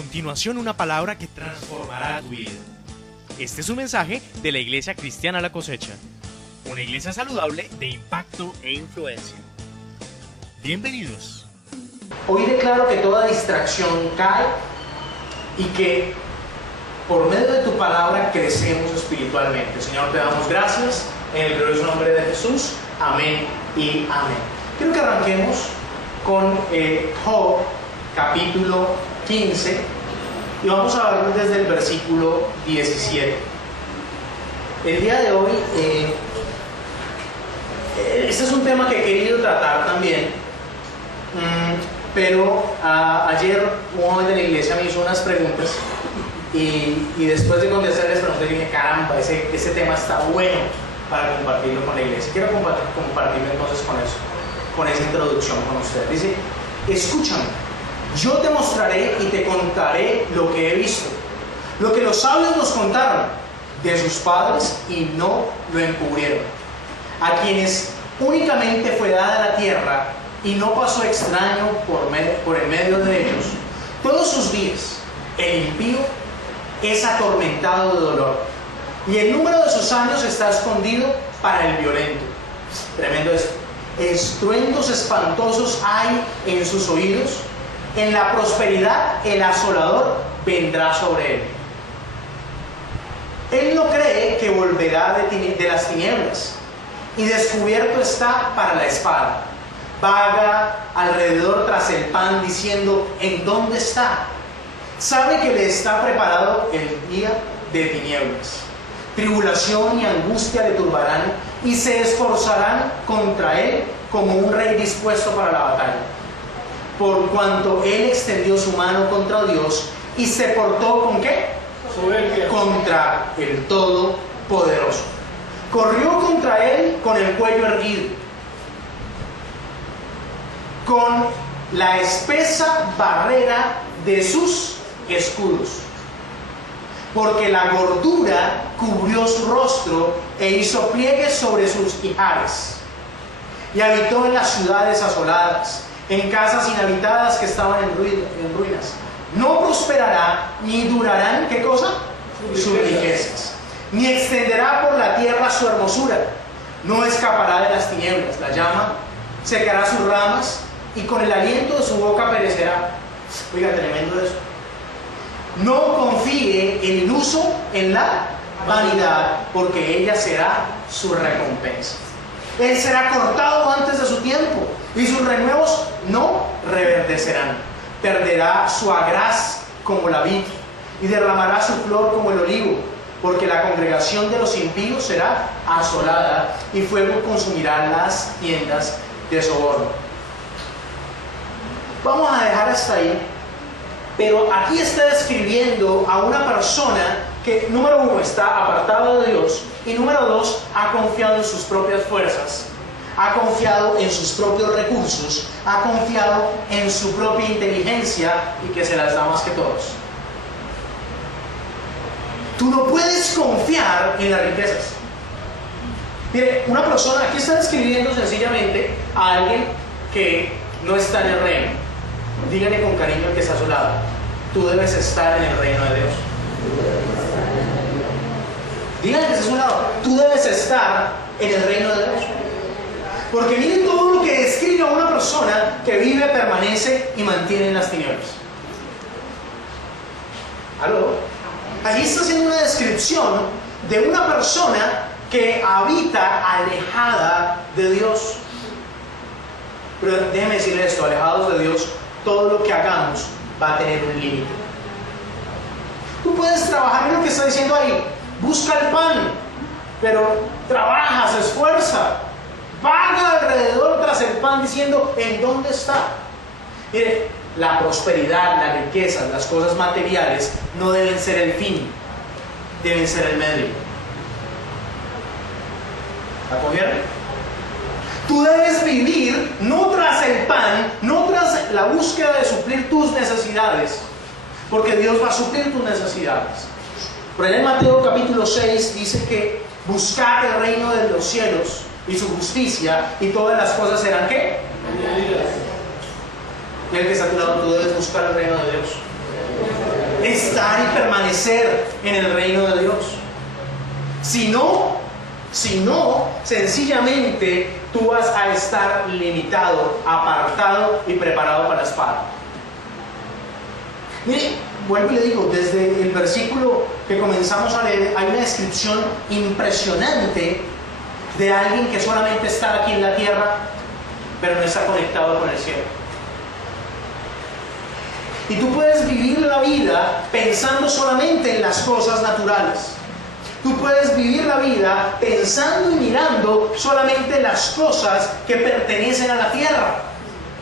continuación una palabra que transformará tu vida. Este es un mensaje de la Iglesia Cristiana La Cosecha, una iglesia saludable de impacto e influencia. Bienvenidos. Hoy declaro que toda distracción cae y que por medio de tu palabra crecemos espiritualmente. Señor, te damos gracias en el glorioso nombre de Jesús. Amén y amén. Quiero que arranquemos con Job, capítulo 15, y vamos a ver desde el versículo 17. El día de hoy, este es un tema que he querido tratar también, pero ayer un joven de la iglesia me hizo unas preguntas y después de contestar las preguntas dije, caramba, ese tema está bueno para compartirlo con la iglesia. Quiero compartirlo entonces con eso, con esa introducción con ustedes. Dice, escúchame, yo te mostraré y te contaré lo que he visto, lo que los sabios nos contaron de sus padres y no lo encubrieron, a quienes únicamente fue dada la tierra y no pasó extraño por el medio de ellos. Todos sus días el impío es atormentado de dolor, y el número de sus años está escondido para el violento. Tremendo esto. Estruendos espantosos hay en sus oídos. En la prosperidad el asolador vendrá sobre él. Él no cree que volverá de las tinieblas, y descubierto está para la espada. Vaga alrededor tras el pan diciendo, ¿en dónde está? Sabe que le está preparado el día de tinieblas. Tribulación y angustia le turbarán y se esforzarán contra él como un rey dispuesto para la batalla. Por cuanto él extendió su mano contra Dios y se portó ¿con qué? Soberbia. Contra el Todopoderoso. Corrió contra él con el cuello erguido, con la espesa barrera de sus escudos, porque la gordura cubrió su rostro e hizo pliegues sobre sus ijares, y habitó en las ciudades asoladas, en casas inhabitadas que estaban en ruinas. No prosperará ni durarán, ¿qué cosa? Sus riquezas, ni extenderá por la tierra su hermosura. No escapará de las tinieblas, la llama secará sus ramas, y con el aliento de su boca perecerá. Oiga, tremendo eso. No confíe en el uso en la vanidad, porque ella será su recompensa. Él será cortado antes de su tiempo, y sus renuevos no reverdecerán. Perderá su agraz como la vid, y derramará su flor como el olivo, porque la congregación de los impíos será asolada, y fuego consumirá las tiendas de soborno. Vamos a dejar hasta ahí, pero aquí está describiendo a una persona que, número uno, está apartado de Dios, y número dos, ha confiado en sus propias fuerzas, ha confiado en sus propios recursos, ha confiado en su propia inteligencia, y que se las da más que todos. Tú no puedes confiar en las riquezas. Mire, una persona, aquí está describiendo sencillamente a alguien que no está en el reino. Dígale con cariño al que está a su lado, tú debes estar en el reino de Dios. Dígale que está a su lado, tú debes estar en el reino de Dios. Porque miren todo lo que describe a una persona que vive, permanece y mantiene en las tinieblas. ¿Aló? Allí está haciendo una descripción de una persona que habita alejada de Dios. Pero déjeme decirle esto, alejados de Dios, todo lo que hagamos va a tener un límite. Tú puedes trabajar, mira lo que está diciendo ahí, busca el pan, pero trabaja, se esfuerza, vaga alrededor tras el pan diciendo, ¿en dónde está? Mire, la prosperidad, la riqueza, las cosas materiales no deben ser el fin, deben ser el medio. ¿La cogieron? Tú debes vivir no tras el pan, no tras la búsqueda de suplir tus necesidades, porque Dios va a suplir tus necesidades. Por ahí en Mateo capítulo 6 dice que buscad el reino de los cielos y su justicia, y todas las cosas serán ¿qué? Y el que está a tu lado, tú debes buscar el reino de Dios. estar y permanecer en el reino de Dios. Si no, sencillamente tú vas a estar limitado, apartado y preparado para la espada. Mire, vuelvo y le digo, desde el versículo que comenzamos a leer, hay una descripción impresionante de alguien que solamente está aquí en la tierra, pero no está conectado con el cielo. Y tú puedes vivir la vida pensando solamente en las cosas naturales. Tú puedes vivir la vida pensando y mirando solamente las cosas que pertenecen a la tierra.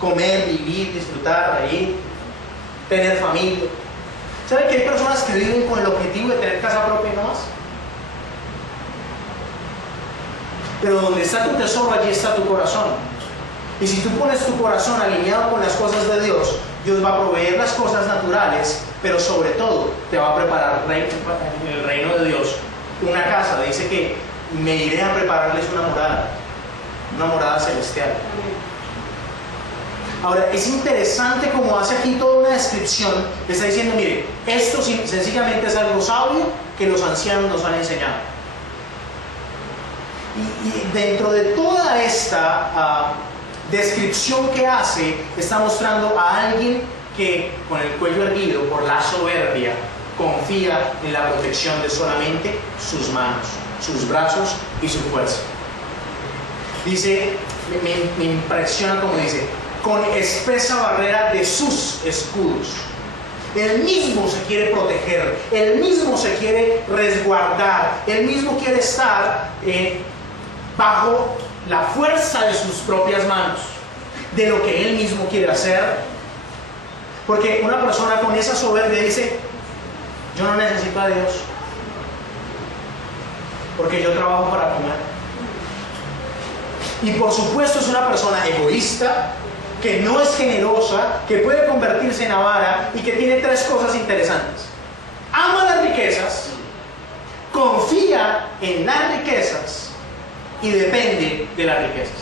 Comer, vivir, disfrutar, reír, tener familia. ¿Sabe que hay personas que viven con el objetivo de tener casa propia y no más? Pero donde está tu tesoro, allí está tu corazón. Y si tú pones tu corazón alineado con las cosas de Dios, Dios va a proveer las cosas naturales, pero sobre todo te va a preparar en el reino de Dios una casa. Dice que me iré a prepararles una morada celestial. Ahora, es interesante como hace aquí toda una descripción. Le está diciendo, mire, esto sencillamente es algo sabio que los ancianos nos han enseñado. Y dentro de toda esta descripción que hace, está mostrando a alguien que con el cuello erguido por la soberbia confía en la protección de solamente sus manos, sus brazos y su fuerza. Dice, me impresiona como dice, con espesa barrera de sus escudos. Él mismo se quiere proteger, él mismo se quiere resguardar, él mismo quiere estar bajo la fuerza de sus propias manos, de lo que él mismo quiere hacer. Porque una persona con esa soberbia dice, yo no necesito a Dios, porque yo trabajo para comer. Y por supuesto es una persona egoísta, que no es generosa, que puede convertirse en avara y que tiene tres cosas interesantes. Ama las riquezas, confía en las riquezas y depende de las riquezas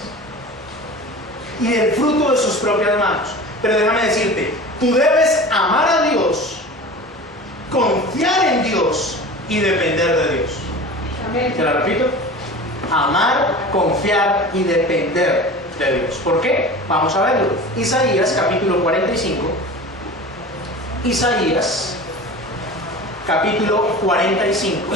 y del fruto de sus propias manos. Pero déjame decirte, tú debes amar a Dios, confiar en Dios y depender de Dios. ¿Te la repito? Amar, confiar y depender de Dios. ¿Por qué? Vamos a verlo. Isaías capítulo 45. Isaías capítulo 45.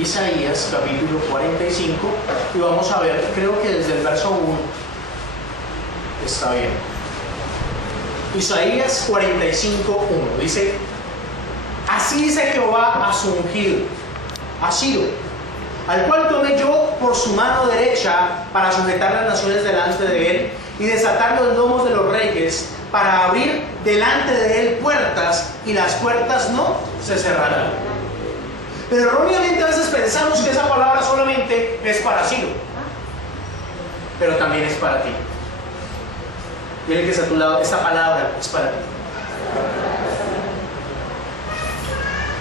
Isaías capítulo 45 y vamos a ver, creo que desde el verso 1 está bien. Isaías 45, 1 dice, así dice Jehová a su ungido, a Ciro, al cual tomé yo por su mano derecha para sujetar las naciones delante de él y desatar los lomos de los reyes, para abrir delante de él puertas y las puertas no se cerrarán. Pero erróneamente a veces pensamos que esa palabra solamente es para Ciro, pero también es para ti. Dile que está a tu lado, esta palabra es para ti.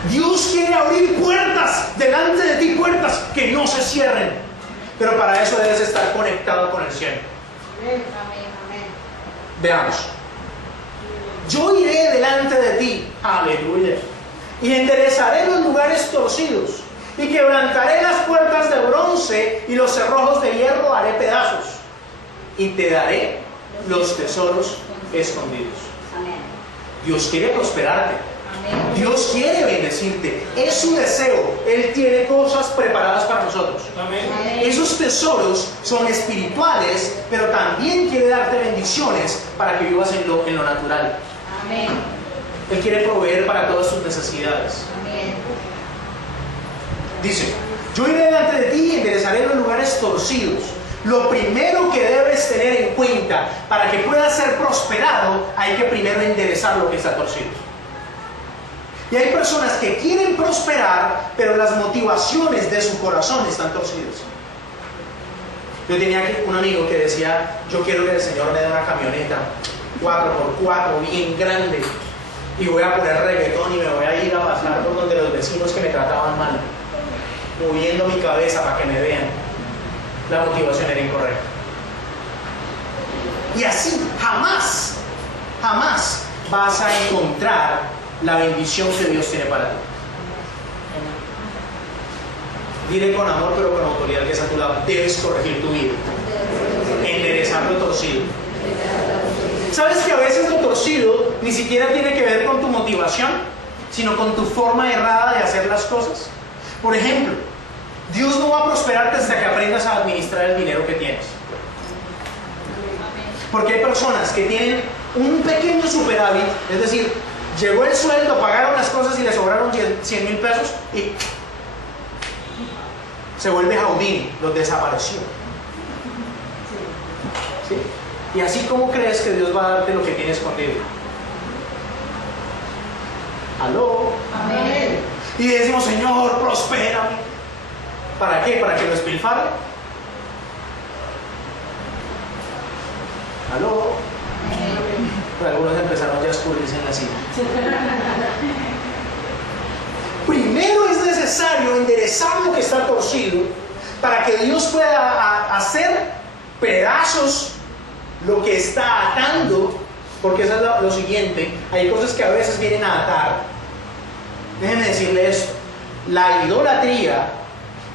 Dios quiere abrir puertas delante de ti, puertas que no se cierren, pero para eso debes estar conectado con el cielo. Veamos. Yo iré delante de ti, aleluya, y enderezaré los lugares torcidos, y quebrantaré las puertas de bronce, y los cerrojos de hierro haré pedazos, y te daré los tesoros escondidos. Amén. Dios quiere prosperarte. Amén. Dios quiere bendecirte. Es su deseo. Él tiene cosas preparadas para nosotros. Amén. Esos tesoros son espirituales, pero también quiere darte bendiciones para que vivas en lo natural. Amén. Él quiere proveer para todas tus necesidades. Amén. Dice, yo iré delante de ti y enderezaré los lugares torcidos. Lo primero que debes tener en cuenta para que puedas ser prosperado, hay que primero enderezar lo que está torcido. Y hay personas que quieren prosperar, pero las motivaciones de su corazón están torcidas. Yo tenía un amigo que decía, yo quiero que el Señor me dé una camioneta 4x4 bien grande, y voy a poner reggaetón y me voy a ir a pasar por donde los vecinos que me trataban mal, moviendo mi cabeza para que me vean. La motivación era incorrecta. Y así jamás jamás vas a encontrar la bendición que Dios tiene para ti. Dile con amor pero con autoridad que es a tu lado: debes corregir tu vida, enderezar lo torcido. ¿Sabes que a veces lo torcido ni siquiera tiene que ver con tu motivación, sino con tu forma errada de hacer las cosas? Por ejemplo, Dios no va a prosperarte hasta que aprendas a administrar el dinero que tienes. Porque hay personas que tienen un pequeño superávit, es decir, llegó el sueldo, pagaron las cosas y le sobraron 100,000 pesos y se vuelve Jaudín, los desapareció. ¿Sí? Y así, ¿cómo crees que Dios va a darte lo que tiene escondido? ¿Aló? Amén. Y decimos: Señor, prospérame. ¿Para qué? ¿Para que lo despilfarre? ¿Aló? Pero algunos empezaron ya a escurrirse en la silla. Primero es necesario enderezar lo que está torcido para que Dios pueda hacer pedazos lo que está atando, porque eso es lo siguiente. Hay cosas que a veces vienen a atar. Déjenme decirle esto: la idolatría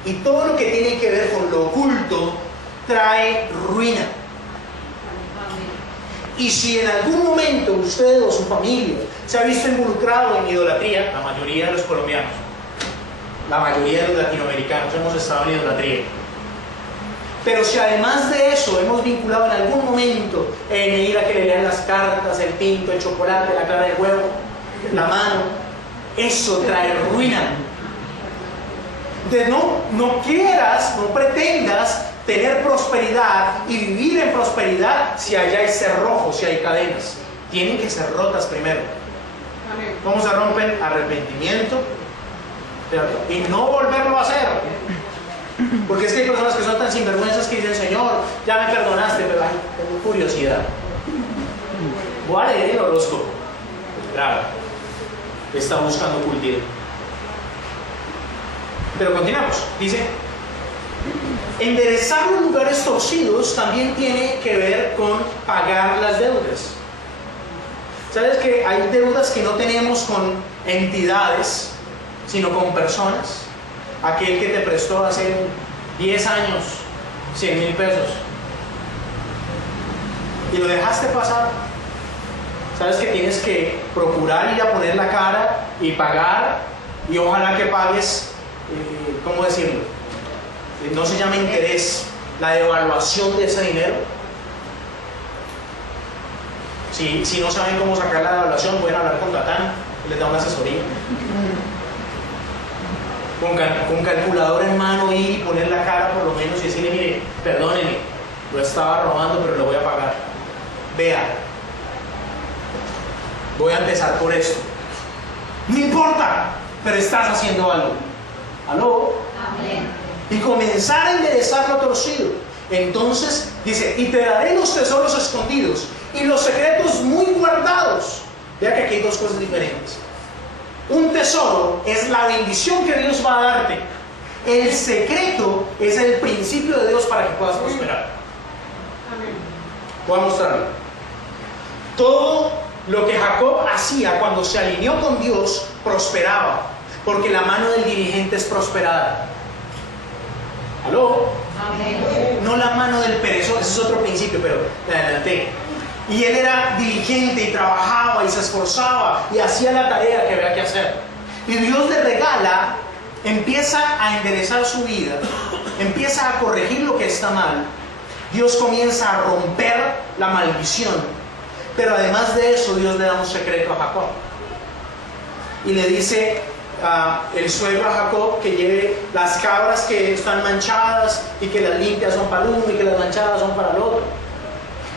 y todo lo que tiene que ver con lo oculto trae ruina. Y si en algún momento usted o su familia se ha visto involucrado en idolatría, la mayoría de los colombianos, la mayoría de los latinoamericanos hemos estado en idolatría. Pero si además de eso hemos vinculado en algún momento en ir a que le lean las cartas, el tinto, el chocolate, la clara de huevo, la mano, eso trae ruina. Entonces no quieras, no pretendas tener prosperidad y vivir en prosperidad si allá hay cerrojos, si hay cadenas. Tienen que ser rotas primero. ¿Cómo se rompen? Arrepentimiento y no volverlo a hacer. Porque es que hay personas que son tan sinvergüenzas que dicen: Señor, ya me perdonaste, pero ay, tengo curiosidad. Voy a leer el horóscopo. Claro, está buscando cultivo. Pero continuamos. Dice: enderezar los lugares torcidos también tiene que ver con pagar las deudas. ¿Sabes que hay deudas que no tenemos con entidades, sino con personas? Aquel que te prestó hace 10 años 100,000 pesos y lo dejaste pasar. ¿Sabes que tienes que procurar ir a poner la cara y pagar? Y ojalá que pagues, ¿cómo decirlo? No se llama interés, la devaluación de ese dinero. Si no saben cómo sacar la devaluación, pueden hablar con Gatán, les da una asesoría. Con calculadora en mano, ir y poner la cara por lo menos y decirle: mire, perdóneme, lo estaba robando, pero lo voy a pagar. Vea, voy a empezar por esto. No importa, pero estás haciendo algo. ¿Aló? Amén. Y comenzar a enderezar lo torcido. Entonces dice: y te daré los tesoros escondidos y los secretos muy guardados. Vea que aquí hay dos cosas diferentes. Un tesoro es la bendición que Dios va a darte. El secreto es el principio de Dios para que puedas prosperar. Voy a mostrarlo. Todo lo que Jacob hacía cuando se alineó con Dios prosperaba, porque la mano del diligente es prosperada. ¿Aló? Amén. No la mano del perezoso, ese es otro principio, pero le adelanté. Y él era diligente y trabajaba y se esforzaba y hacía la tarea que había que hacer. Y Dios le regala, empieza a enderezar su vida, empieza a corregir lo que está mal. Dios comienza a romper la maldición. Pero además de eso, Dios le da un secreto a Jacob. Y le dice el suegro a Jacob que lleve las cabras que están manchadas y que las limpias son para uno y que las manchadas son para el otro.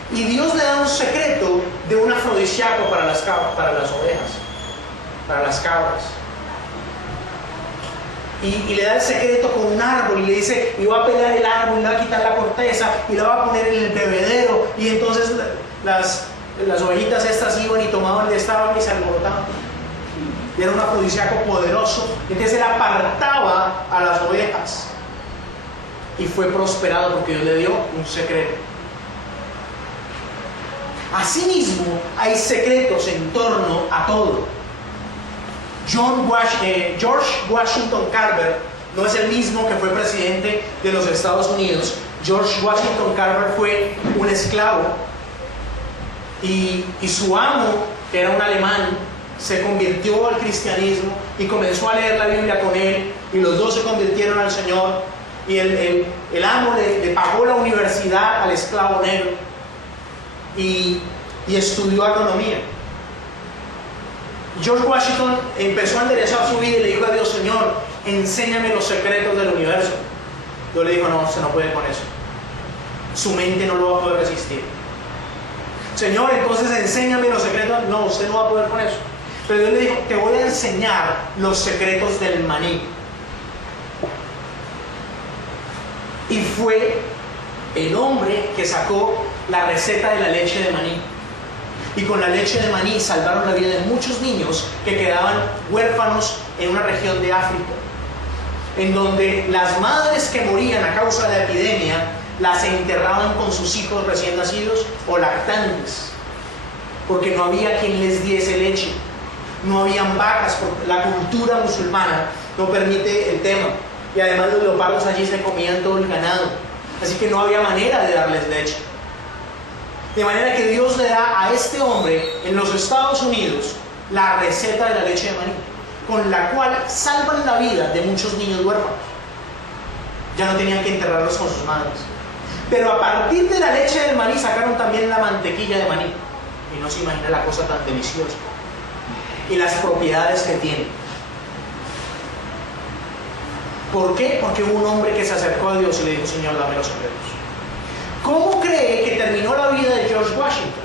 Y Dios le da un secreto de un afrodisíaco para las ovejas, para las cabras. Y le da el secreto con un árbol y le dice: y va a pelar el árbol, y le va a quitar la corteza y la va a poner en el bebedero. Y entonces las ovejitas estas iban y tomaban de esta agua y se alborotaban. Y era un afrodisíaco poderoso. Entonces él apartaba a las ovejas y fue prosperado porque Dios le dio un secreto. Asimismo, hay secretos en torno a todo. George Washington Carver no es el mismo que fue presidente de los Estados Unidos. George Washington Carver fue un esclavo y su amo, que era un alemán, se convirtió al cristianismo y comenzó a leer la Biblia con él, y los dos se convirtieron al Señor, y el amo le pagó la universidad al esclavo negro y estudió agronomía. George Washington empezó a enderezar su vida y le dijo a Dios: Señor, enséñame los secretos del universo. Dios le dijo: no, usted no puede con eso, su mente no lo va a poder resistir. Señor, entonces enséñame los secretos. No, usted no va a poder con eso. Pero Dios le dijo: te voy a enseñar los secretos del maní. Y fue el hombre que sacó la receta de la leche de maní. Y con la leche de maní salvaron la vida de muchos niños que quedaban huérfanos en una región de África, en donde las madres que morían a causa de la epidemia las enterraban con sus hijos recién nacidos o lactantes, porque no había quien les diese leche. No habían vacas, porque la cultura musulmana no permite el tema, y además los leopardos allí se comían todo el ganado, así que no había manera de darles leche. De manera que Dios le da a este hombre en los Estados Unidos la receta de la leche de maní, con la cual salvan la vida de muchos niños huérfanos. Ya no tenían que enterrarlos con sus madres. Pero a partir de la leche del maní sacaron también la mantequilla de maní. Y no se imagina la cosa tan deliciosa y las propiedades que tiene. ¿Por qué? Porque hubo un hombre que se acercó a Dios y le dijo: Señor, dame los secretos. ¿Cómo cree que terminó la vida de George Washington?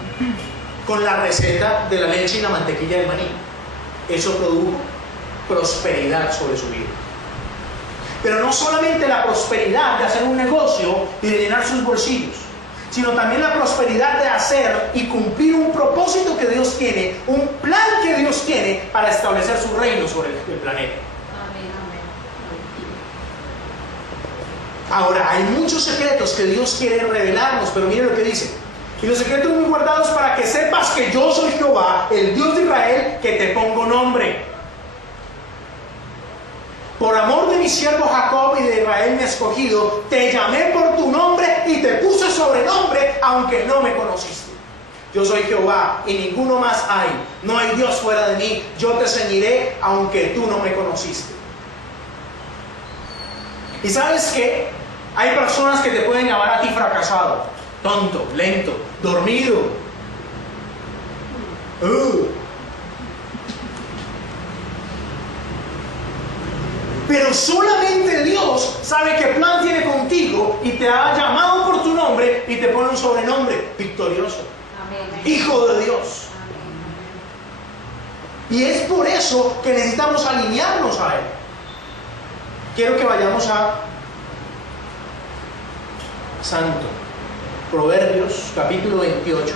Con la receta de la leche y la mantequilla del maní. Eso produjo prosperidad sobre su vida. Pero no solamente la prosperidad de hacer un negocio y de llenar sus bolsillos, sino también la prosperidad de hacer y cumplir un propósito que Dios tiene, un plan que Dios tiene para establecer su reino sobre el planeta. Ahora, hay muchos secretos que Dios quiere revelarnos, pero miren lo que dice: y los secretos muy guardados para que sepas que yo soy Jehová, el Dios de Israel, que te pongo nombre. Por amor de mi siervo Jacob y de Israel mi escogido, te llamé por tu nombre y te puse sobrenombre, aunque no me conociste. Yo soy Jehová y ninguno más hay. No hay Dios fuera de mí. Yo te ceñiré, aunque tú no me conociste. ¿Y sabes qué? Hay personas que te pueden llamar a ti fracasado, tonto, lento, dormido. Pero solamente Dios sabe qué plan tiene contigo y te ha llamado por tu nombre y te pone un sobrenombre: victorioso. Amén. Hijo de Dios. Amén. Y es por eso que necesitamos alinearnos a Él. Quiero que vayamos a Santo. Proverbios, capítulo 28.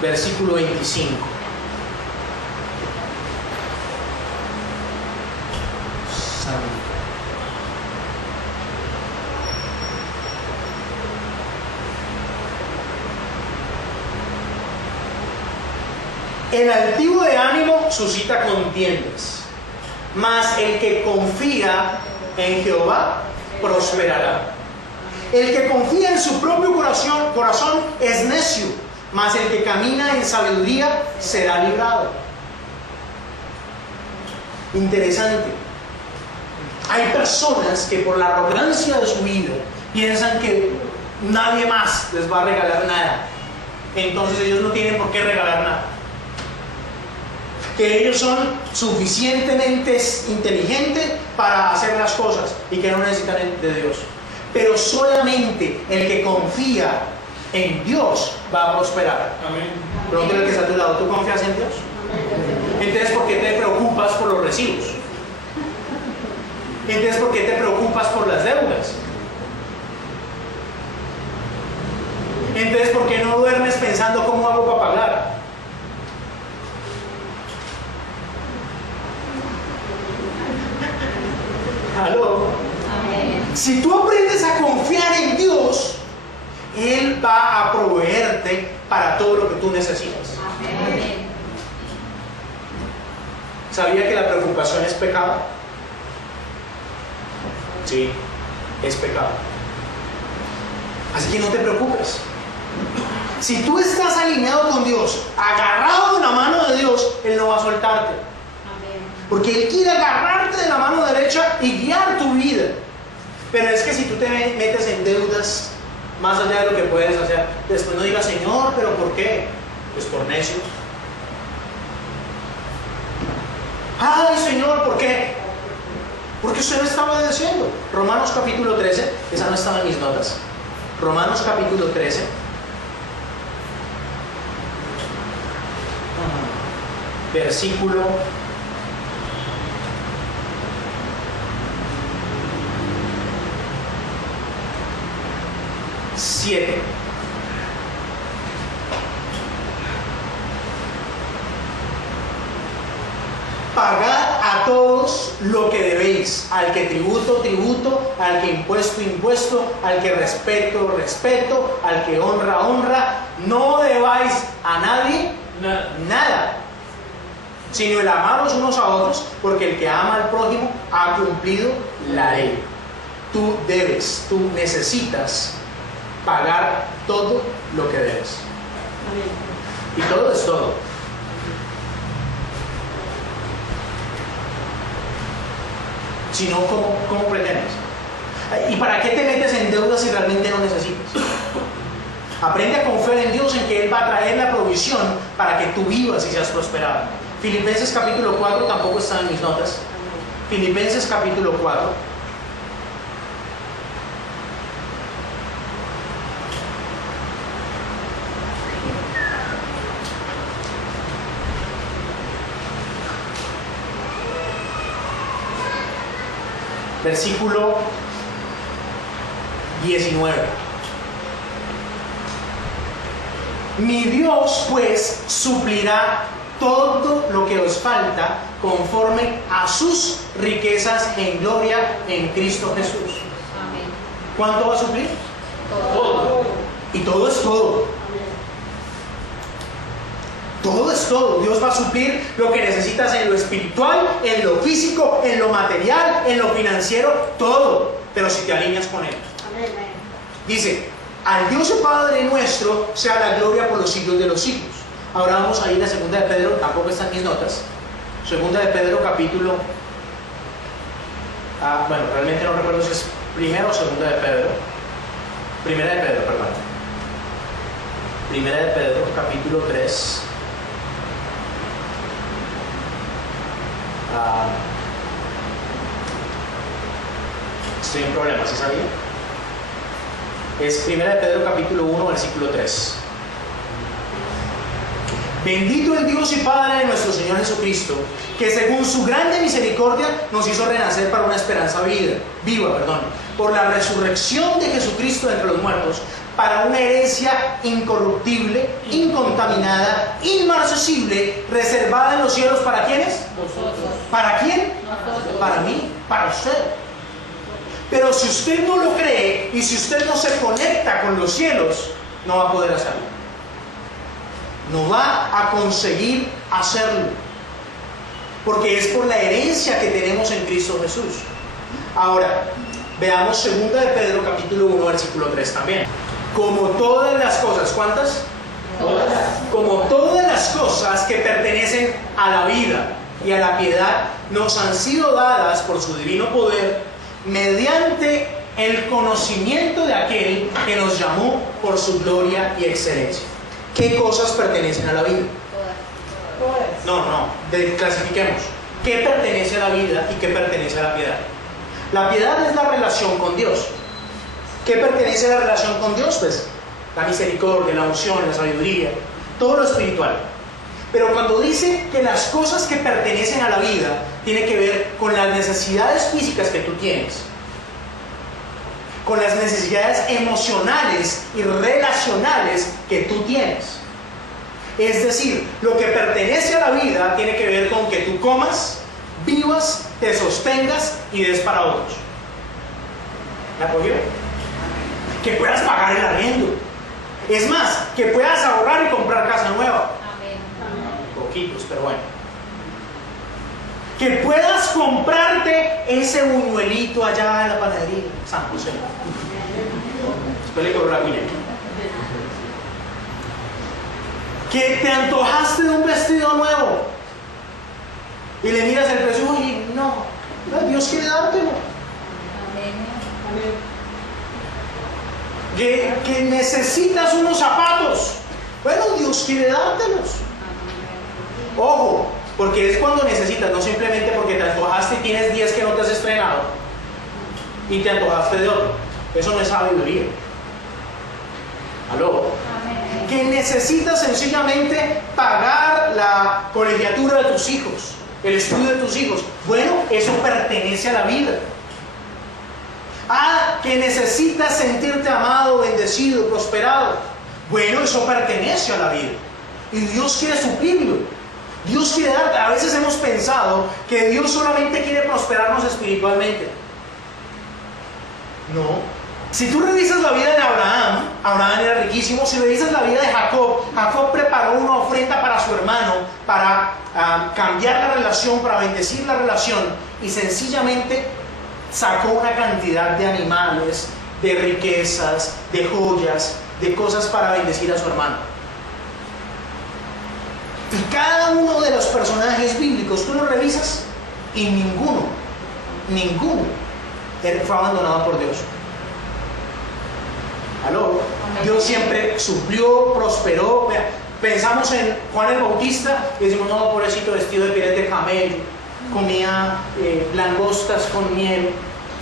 Versículo 25. Santo. El altivo de ánimo suscita contiendas, mas el que confía en Jehová prosperará. El que confía en su propio corazón es necio, mas el que camina en sabiduría será librado. Interesante. Hay personas que por la arrogancia de su vida piensan que nadie más les va a regalar nada. Entonces ellos no tienen por qué regalar nada. Que ellos son suficientemente inteligentes para hacer las cosas y que no necesitan de Dios. Pero solamente el que confía en Dios va a prosperar. Amén. Pregúntale al que está a tu lado: ¿tú confías en Dios? Entonces, ¿por qué te preocupas por los recibos? Entonces, ¿por qué te preocupas por las deudas? Entonces, ¿por qué no duermes pensando cómo hago para pagar? ¿Aló? Amén. Si tú aprendes a confiar en va a proveerte para todo lo que tú necesitas. Amén. ¿Sabía que la preocupación es pecado? Sí, es pecado. Así que no te preocupes. Si tú estás alineado con Dios, agarrado de la mano de Dios, Él no va a soltarte. Amén. Porque Él quiere agarrarte de la mano derecha y guiar tu vida. Pero es que si tú te metes en deudas, más allá de lo que puedes hacer, después no digas, Señor, ¿pero por qué? Pues por necio. Ay, Señor, ¿por qué? Porque usted no estaba obedeciendo. Romanos capítulo 13, esa no estaba en mis notas. Romanos capítulo 13. Versículo 7. Pagad a todos lo que debéis, al que tributo, tributo, al que impuesto, impuesto, al que respeto, respeto, al que honra, honra. No debáis a nadie nada, sino el amaros unos a otros, porque el que ama al prójimo ha cumplido la ley. Tú debes, tú necesitas pagar todo lo que debes. Y todo es todo. Si no, ¿cómo pretendes? ¿Y para qué te metes en deudas si realmente no necesitas? Aprende a confiar en Dios, en que Él va a traer la provisión para que tú vivas y seas prosperado. Filipenses capítulo 4 tampoco está en mis notas. Filipenses capítulo 4. Versículo 19. Mi Dios pues suplirá todo lo que os falta conforme a sus riquezas en gloria en Cristo Jesús. Amén. ¿Cuánto va a suplir? Todo. Y todo es todo. Todo es todo. Dios va a suplir lo que necesitas en lo espiritual, en lo físico, en lo material, en lo financiero, todo. Pero si te alineas con Él. Amén. Dice, al Dios y Padre nuestro sea la gloria por los siglos de los siglos. Ahora vamos a ir a segunda de Pedro, tampoco están mis notas. Segunda de Pedro capítulo... bueno, realmente no recuerdo si es primera o segunda de Pedro. Primera de Pedro, perdón. Primera de Pedro capítulo 3. Estoy en problemas, ¿sí sabía? Es primera de Pedro capítulo 1, versículo 3. Bendito el Dios y Padre de nuestro Señor Jesucristo, que según su grande misericordia nos hizo renacer para una esperanza viva, por la resurrección de Jesucristo de entre los muertos, para una herencia incorruptible, incontaminada, inmarcesible, reservada en los cielos. ¿Para quiénes? Nosotros. ¿Para quién? Nosotros. Para mí, para usted. Pero si usted no lo cree y si usted no se conecta con los cielos, no va a poder hacerlo. No va a conseguir hacerlo. Porque es por la herencia que tenemos en Cristo Jesús. Ahora, veamos segunda de Pedro capítulo 1, versículo 3 también. Como todas las cosas, ¿cuántas? Todas. Como todas las cosas que pertenecen a la vida y a la piedad nos han sido dadas por su divino poder, mediante el conocimiento de aquel que nos llamó por su gloria y excelencia. ¿Qué cosas pertenecen a la vida? Todas. No, clasifiquemos. ¿Qué pertenece a la vida y qué pertenece a la piedad? La piedad es la relación con Dios. ¿Qué pertenece a la relación con Dios? Pues la misericordia, la unción, la sabiduría, todo lo espiritual. Pero cuando dice que las cosas que pertenecen a la vida tiene que ver con las necesidades físicas que tú tienes, con las necesidades emocionales y relacionales que tú tienes. Es decir, lo que pertenece a la vida tiene que ver con que tú comas, vivas, te sostengas y des para otros. ¿Me apoyó? Que puedas pagar el arriendo, Es más, que puedas ahorrar y comprar casa nueva. Amén. Poquitos, pero bueno. Que puedas comprarte ese buñuelito allá en la panadería, San José. Después le cobró la cuña. Que te antojaste de un vestido nuevo y le miras el precio y no, Dios quiere dártelo. Amén. Que necesitas unos zapatos, bueno, Dios quiere dártelos. Ojo, porque es cuando necesitas, no simplemente porque te antojaste y tienes 10 que no te has estrenado y te antojaste de otro. Eso no es sabiduría. ¿Aló? Amén. Que necesitas sencillamente pagar la colegiatura de tus hijos, el estudio de tus hijos. Bueno, eso pertenece a la vida. Que necesitas sentirte amado, bendecido, prosperado. Bueno, eso pertenece a la vida. Y Dios quiere suplirlo. Dios quiere dar. A veces hemos pensado que Dios solamente quiere prosperarnos espiritualmente. No. Si tú revisas la vida de Abraham, Abraham era riquísimo. Si revisas la vida de Jacob, Jacob preparó una ofrenda para su hermano, para cambiar la relación, para bendecir la relación, y sencillamente sacó una cantidad de animales, de riquezas, de joyas, de cosas para bendecir a su hermano. Y cada uno de los personajes bíblicos, tú lo revisas y ninguno fue abandonado por Dios. ¿Aló? Dios siempre suplió, prosperó. Pensamos en Juan el Bautista y decimos, no, pobrecito, vestido de pieles de camello, comía langostas con miel,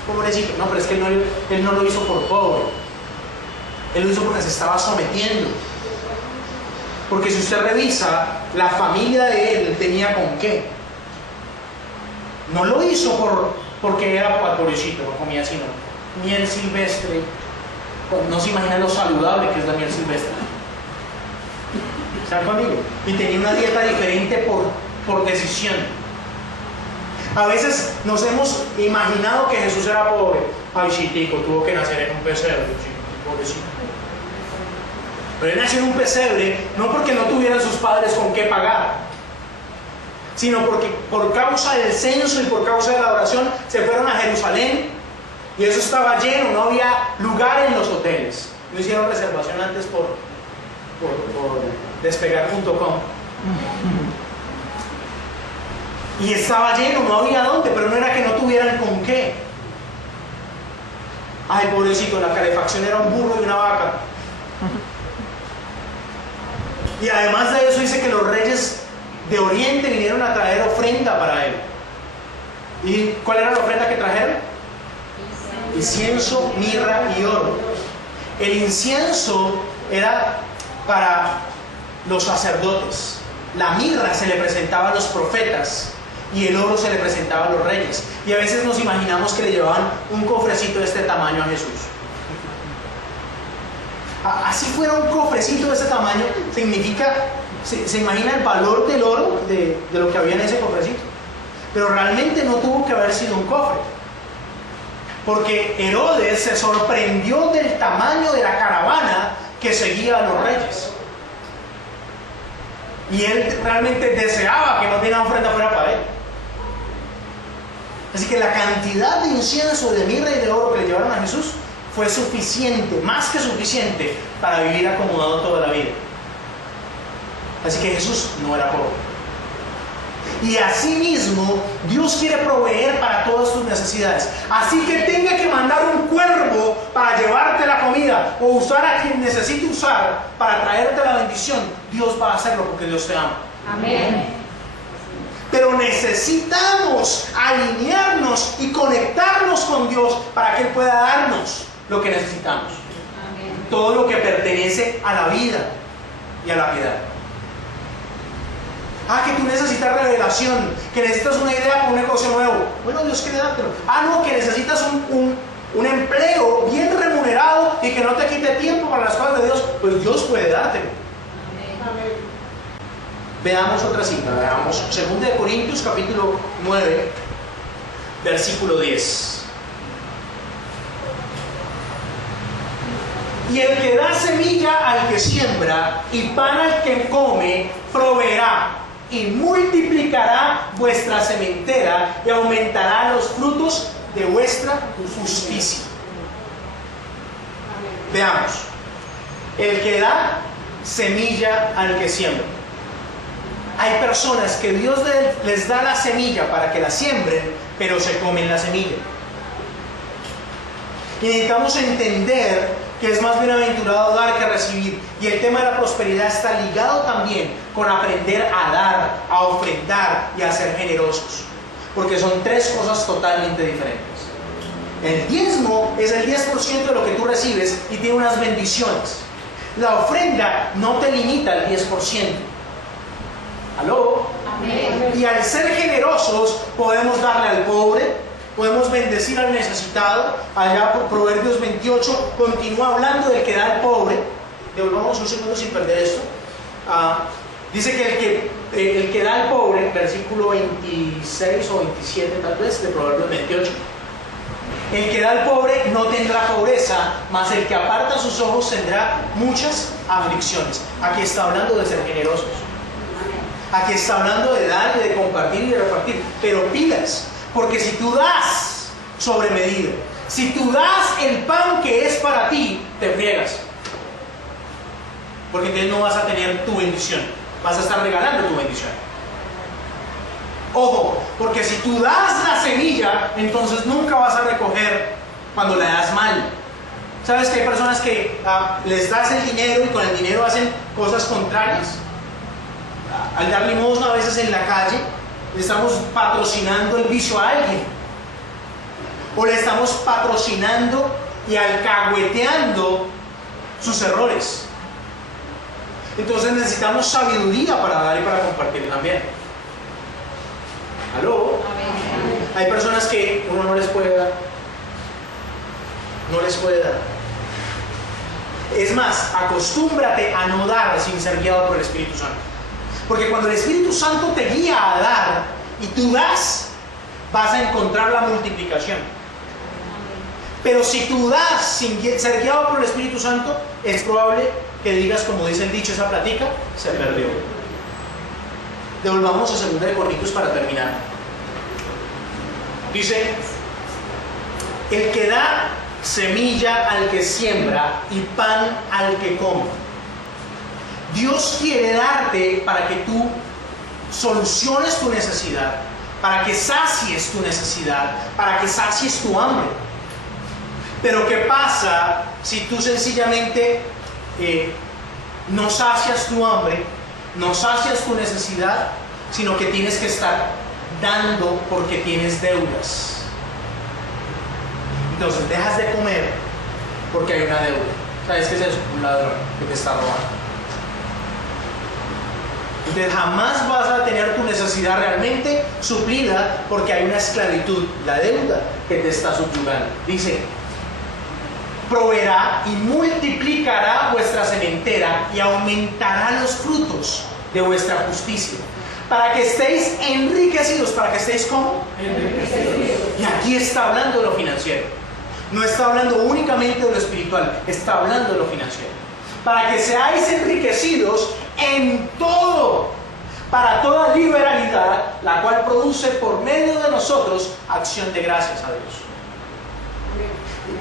pobrecito. No, pero es que él no lo hizo por pobre, él lo hizo porque se estaba sometiendo. Porque si usted revisa, la familia de él tenía con qué. No lo hizo porque era pobrecito, no comía sino miel silvestre. No se imagina lo saludable que es la miel silvestre. ¿Están conmigo? Y tenía una dieta diferente por decisión. A veces nos hemos imaginado que Jesús era pobre. Ay, chico, tuvo que nacer en un pesebre, pobrecito. Pero él nació en un pesebre no porque no tuvieran sus padres con qué pagar, sino porque por causa del censo y por causa de la oración se fueron a Jerusalén y eso estaba lleno, no había lugar en los hoteles. No hicieron reservación antes por despegar.com. Y estaba lleno, no había dónde, pero no era que no tuvieran con qué. Ay, pobrecito, la calefacción era un burro y una vaca. Y además de eso dice que los reyes de Oriente vinieron a traer ofrenda para él. ¿Y cuál era la ofrenda que trajeron? Incienso, mirra y oro. El incienso era para los sacerdotes. La mirra se le presentaba a los profetas y el oro se le presentaba a los reyes. Y a veces nos imaginamos que le llevaban un cofrecito de este tamaño a Jesús. Así fuera un cofrecito de ese tamaño, significa, se imagina el valor del oro de lo que había en ese cofrecito. Pero realmente no tuvo que haber sido un cofre, porque Herodes se sorprendió del tamaño de la caravana que seguía a los reyes. Y él realmente deseaba que no tenga ofrenda fuera para él. Así que la cantidad de incienso, de mirra y de oro que le llevaron a Jesús fue suficiente, más que suficiente, para vivir acomodado toda la vida. Así que Jesús no era pobre. Y asimismo, Dios quiere proveer para todas tus necesidades. Así que tenga que mandar un cuervo para llevarte la comida o usar a quien necesite usar para traerte la bendición, Dios va a hacerlo porque Dios te ama. Amén. Pero necesitamos alinearnos y conectarnos con Dios para que Él pueda darnos lo que necesitamos. Amén. Todo lo que pertenece a la vida y a la piedad. Que tú necesitas revelación, que necesitas una idea para un negocio nuevo. Bueno, Dios quiere dártelo. No, que necesitas un empleo bien remunerado y que no te quite tiempo para las cosas de Dios. Pues Dios puede dártelo. Amén. Veamos otra cita. Veamos 2 Corintios capítulo 9, versículo 10. Y el que da semilla al que siembra y pan al que come, proveerá y multiplicará vuestra sementera y aumentará los frutos de vuestra justicia. Veamos. El que da semilla al que siembra. Hay personas que Dios les da la semilla para que la siembren, pero se comen la semilla. Y necesitamos entender que es más bienaventurado dar que recibir. Y el tema de la prosperidad está ligado también con aprender a dar, a ofrendar y a ser generosos. Porque son tres cosas totalmente diferentes. El diezmo es el 10% de lo que tú recibes y tiene unas bendiciones. La ofrenda no te limita al 10%. ¿Aló? Amén. Y al ser generosos podemos darle al pobre, podemos bendecir al necesitado. Allá por Proverbios 28 continúa hablando del que da al pobre. Devolvamos un segundo sin perder esto. Dice que el que da al pobre, versículo 26 o 27 tal vez de Proverbios 28, el que da al pobre no tendrá pobreza, mas el que aparta sus ojos tendrá muchas aflicciones. Aquí está hablando de ser generosos. Aquí está hablando de dar y de compartir y de repartir. Pero pilas, porque si tú das sobre medida, si tú das el pan que es para ti, te friegas. Porque entonces no vas a tener tu bendición. Vas a estar regalando tu bendición. Ojo, porque si tú das la semilla, entonces nunca vas a recoger cuando la das mal. ¿Sabes que hay personas que les das el dinero y con el dinero hacen cosas contrarias? Al dar limosna a veces en la calle, le estamos patrocinando el vicio a alguien. O le estamos patrocinando y alcahueteando sus errores. Entonces necesitamos sabiduría para dar y para compartir también. ¿Aló? Hay personas que uno no les puede dar. No les puede dar. Es más, acostúmbrate a no dar sin ser guiado por el Espíritu Santo. Porque cuando el Espíritu Santo te guía a dar y tú das, vas a encontrar la multiplicación. Pero si tú das sin ser guiado por el Espíritu Santo, es probable que digas, como dice el dicho, esa plática se perdió. Devolvamos a 2 Corintios para terminar. Dice, el que da semilla al que siembra y pan al que come. Dios quiere darte para que tú soluciones tu necesidad, para que sacies tu necesidad, para que sacies tu hambre. Pero ¿qué pasa si tú sencillamente no sacias tu hambre, no sacias tu necesidad, sino que tienes que estar dando porque tienes deudas? Entonces dejas de comer porque hay una deuda. ¿Sabes qué es eso? Un ladrón que te está robando. Entonces jamás vas a tener tu necesidad realmente suplida porque hay una esclavitud, la deuda que te está subyugando. Dice, proveerá y multiplicará vuestra sementera y aumentará los frutos de vuestra justicia, para que estéis enriquecidos. ¿Para que estéis cómo? Enriquecidos. Y aquí está hablando de lo financiero. No está hablando únicamente de lo espiritual, está hablando de lo financiero. Para que seáis enriquecidos en todo, para toda liberalidad, la cual produce por medio de nosotros acción de gracias a Dios.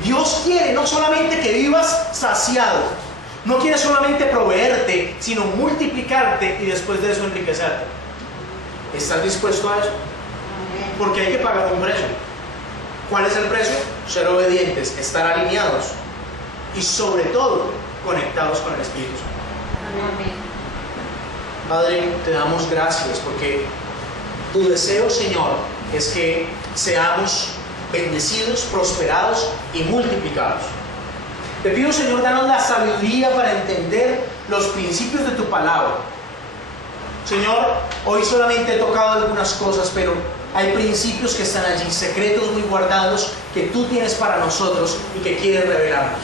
Dios quiere no solamente que vivas saciado, no quiere solamente proveerte, sino multiplicarte y después de eso enriquecerte. ¿Estás dispuesto a eso? Porque hay que pagar un precio. ¿Cuál es el precio? Ser obedientes, estar alineados y sobre todo conectados con el Espíritu Santo. Amén. Padre, te damos gracias porque tu deseo, Señor, es que seamos bendecidos, prosperados y multiplicados. Te pido, Señor, danos la sabiduría para entender los principios de tu palabra. Señor, hoy solamente he tocado algunas cosas, pero hay principios que están allí, secretos muy guardados que tú tienes para nosotros y que quieres revelarnos.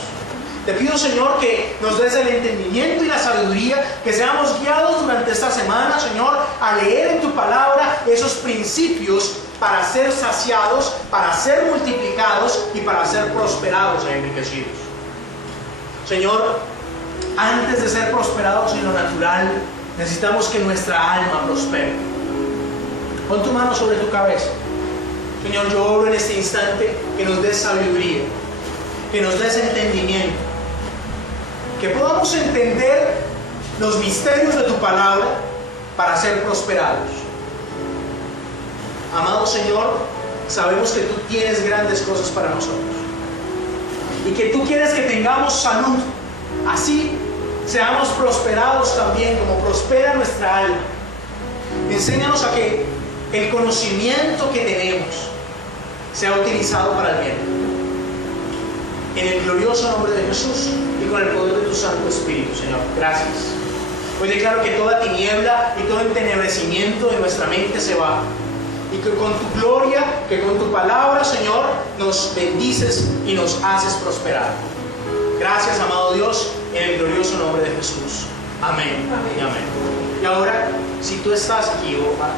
Te pido, Señor, que nos des el entendimiento y la sabiduría, que seamos guiados durante esta semana, Señor, a leer en tu palabra esos principios para ser saciados, para ser multiplicados y para ser prosperados e enriquecidos. Señor, antes de ser prosperados en lo natural, necesitamos que nuestra alma prospere. Pon tu mano sobre tu cabeza. Señor, yo oro en este instante que nos des sabiduría, que nos des entendimiento, que podamos entender los misterios de tu palabra para ser prosperados. Amado Señor, sabemos que tú tienes grandes cosas para nosotros y que tú quieres que tengamos salud, así seamos prosperados también como prospera nuestra alma. Enséñanos a que el conocimiento que tenemos sea utilizado para el bien. En el glorioso nombre de Jesús y con el poder de tu Santo Espíritu, Señor. Gracias. Hoy declaro que toda tiniebla y todo entenebrecimiento de nuestra mente se va. Y que con tu gloria, que con tu palabra, Señor, nos bendices y nos haces prosperar. Gracias, amado Dios, en el glorioso nombre de Jesús. Amén. Y amén. Y ahora, si tú estás aquí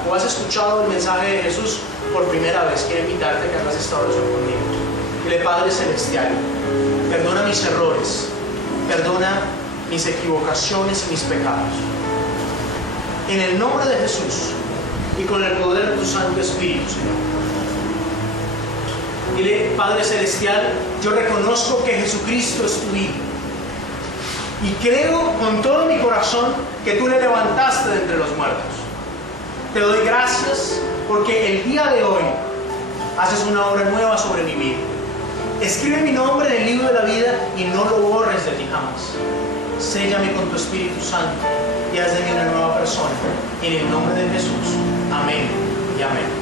o has escuchado el mensaje de Jesús por primera vez, quiero invitarte a que hagas esta oración conmigo. Dile: Padre Celestial, perdona mis errores, perdona mis equivocaciones y mis pecados. En el nombre de Jesús y con el poder de tu Santo Espíritu, Señor. Dile: Padre Celestial, yo reconozco que Jesucristo es tu Hijo y creo con todo mi corazón que tú le levantaste de entre los muertos. Te doy gracias porque el día de hoy haces una obra nueva sobre mi vida. Escribe mi nombre en el libro de la vida y no lo borres de ti jamás. Séllame con tu Espíritu Santo y haz de mí una nueva persona. En el nombre de Jesús. Amén y amén.